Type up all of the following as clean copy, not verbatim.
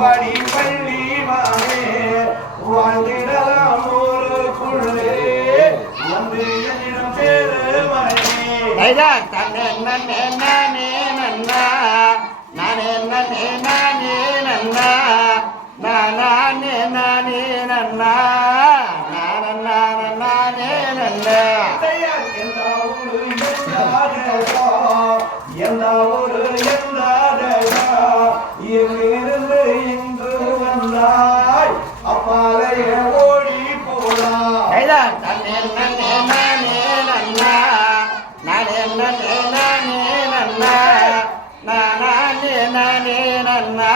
வடி பள்ளி மானே வாழ்ந்திடலாம் ஊருக்குள்ளே வந்து என்னிடம் சேரு மனே தன்னே நன்னே நானே நன்னா நானே நன்னே நானே நன்னா நானே நானே நன்னா நானே நன்னா எந்த ஊரு எந்த ஊரு எங்கிருந்து இன்று வந்தாய் அப்பாலையே ஓடி போலாம் தன்னே நன்னே நானே நன்னா நானே நன்னே நானே நன்னா நானே நானே நன்னா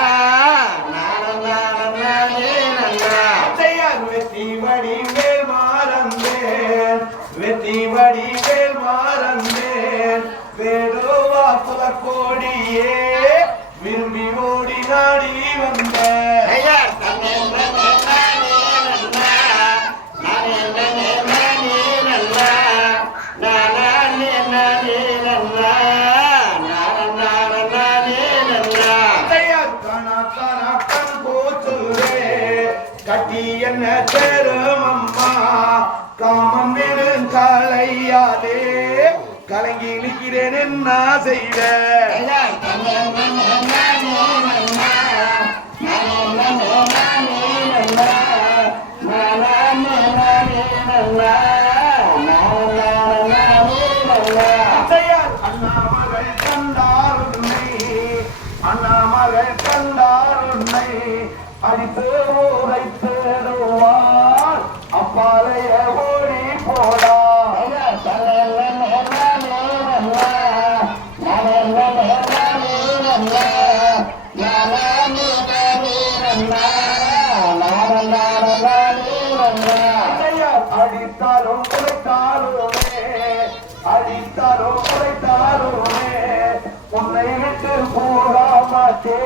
நானே நன்னா வெற்றி வடி மேல் மாறந்தேன் வெற்றி வடி மேல் மாறந்தேன் வேடுவா குலக்கோடியே விரும்பி ஓடி நாடி வந்த கட்டி என்ன சேரும் அம்மா காமம் வெறும் காலையாலே கலங்கி நிற்கிறேன் என்ன செய்வேன் அண்ணாமகள் கண்டார் உன்னை அண்ணாமகள் கண்டார் உன்னை அடித்து ஊரை தேடுவார் அப்பாலைய ஓடி போடா அடித்தாலும் குறைத்தாலுமே அடித்தாலும் குறைத்தாலுமே உன்னை விட்டு போகா மாட்டே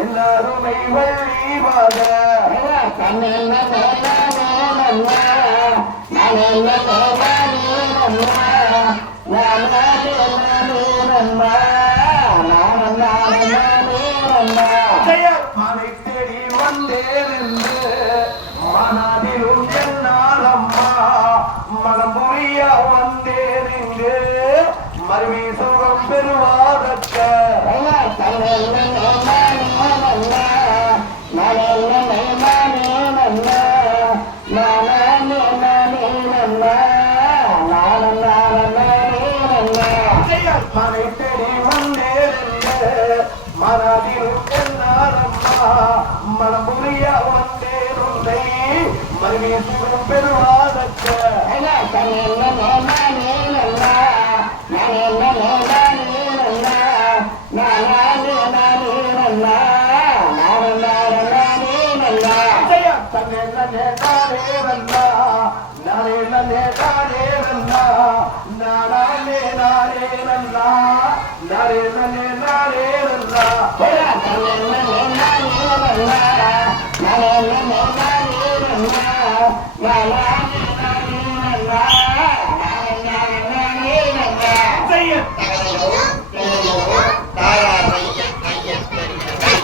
எல்லாருமை வழிவாத மனை தேடி வந்தேன் என்று மனதிலும் என்னால் அம்மா மனம் புரிய வந்தேன் என்று மறுவி சுகம் பெறுவாதற்க மனை தேடி வந்தேன் மனதில் என்னாரம்மா மனம் புரிய வந்தேன் உன்னை மறுவி சுகம் பெறுவாதற்க la